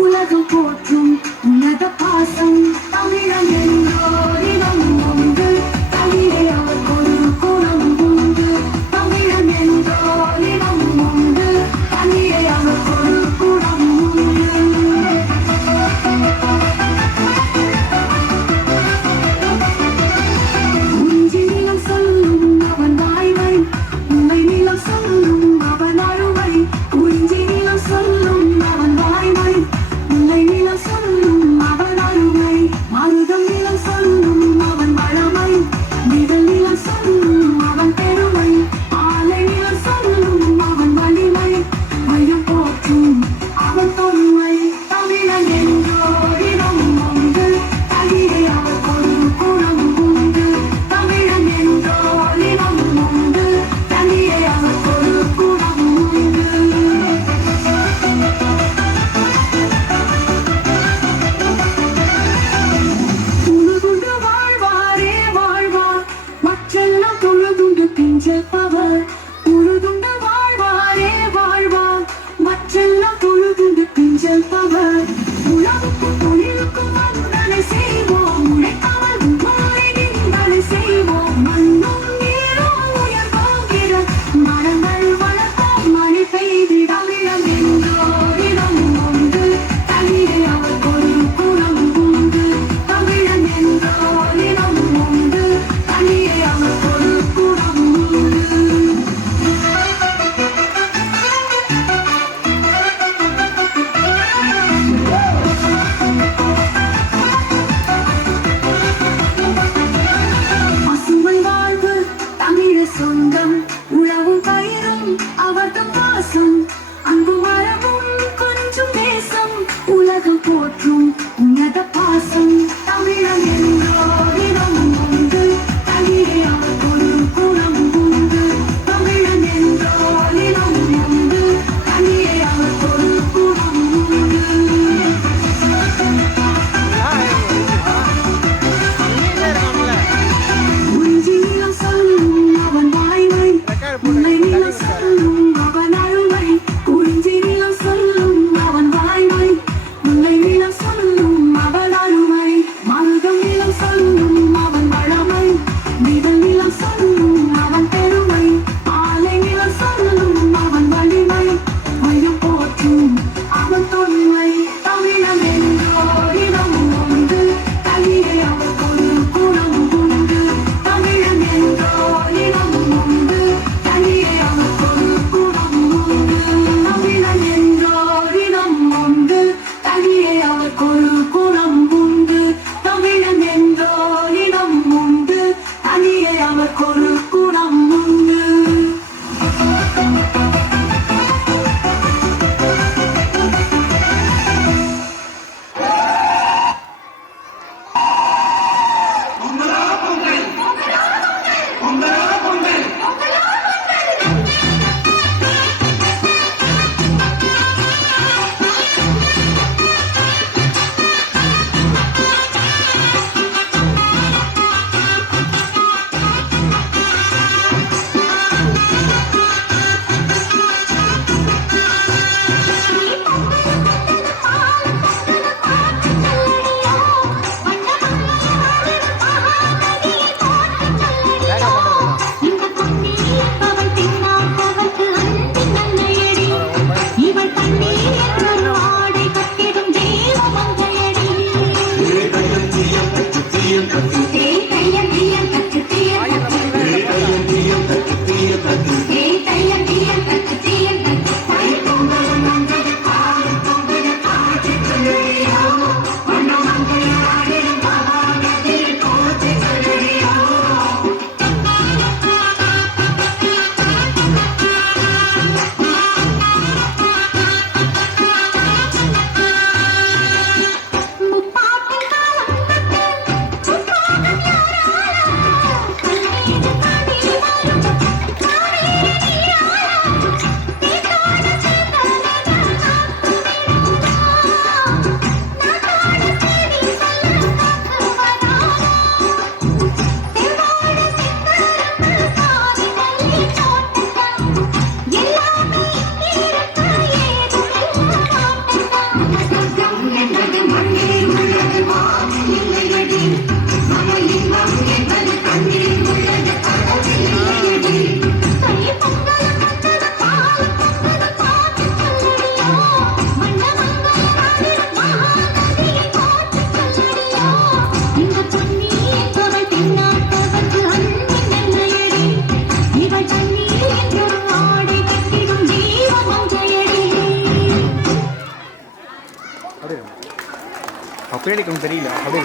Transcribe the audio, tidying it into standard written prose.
உலகம் போற்றும் உன்னத பாசம் தமிழன் என்றோரிடம் உண்டு தமிழே அவர்கொரு குணம் உண்டு தமிழன் என்றோரிடம் உண்டு தமிழே அவர்கொரு குணம் உண்டு குறிஞ்சி நிலம் சொல்லும் அவன் வாய்மை உண்மை நிலம் சொல்லும் அவன் அருமை குறிஞ்சி நிலம் சொல்லும் அவன் வாய்மை உண்மை நிலம் சொல்லும் அவன் அருமை மருதம் நிலம் சொல்லும் அவன் வளமை நிழல் நிலம் சொல்லும் அவன் பெருமை ஆலை நிலம் சொல்லும் அவன் வலிமை மையம் போற்றும் அவன் தொன்மை தமிழன் என்றோரிடம் உண்டு தமிழே அவர்கொரு குணம் உண்டு தமிழன் என்றோரிடம் உண்டு தமிழே அவர்கொரு குணம் உண்டு உழுதுண்டு வாழ்வாரே வாழ்வார் மற்றெல்லாம் தொழுதுண்டு பிஞ்சப்பவர் உழுதுண்டு வாழ்வாரே வாழ்வார் மற்றெல்லாம் தொழுதுண்டு பிஞ்சப்பவர் உழவுக்கும் தொழிலுக்கும் வந்தனை செய்வோம் உழைக்காமல் உண்மைகளை செய்வோம் மண்ணும் நீரும் உயர் போகிற மரங்கள் வளர்ப்போம் மழை பெய்திட தமிழன் என்றோரிடம் உண்டு தமிழே அவர்கொரு குணம் உண்டு தமிழன் என்றோரிடம் உண்டு தமிழே அவர்கொரு குணம் உண்டு பசுமை வாழ்வு தமிழ சொந்தம் உழவும் பயிரும் அவர்தம் பாசம் அன்பு மரபும் கொஞ்சம் தேசம் உலகம் போற்றும் உன்னத பாசம் தமிழன் என்றோரிடம் உண்டு தமிழே அவர்கொரு குணம் உண்டு தமிழன் என்றோரிடம் உண்டு தமிழே அவர்கொரு குணம் உண்டு குறிஞ்சி நிலம் சொல்லும் அவன் வாய்மை உண்மை நிலம் சொல்லும் அவன் அருமை குறிஞ்சி நிலம் சொல்லும் அவன் வாய்மை உண்மை நிலம் சொல்லும் அவன் அருமை அப்படியே பின்னாடி கொஞ்சம் தெரியல அப்படியே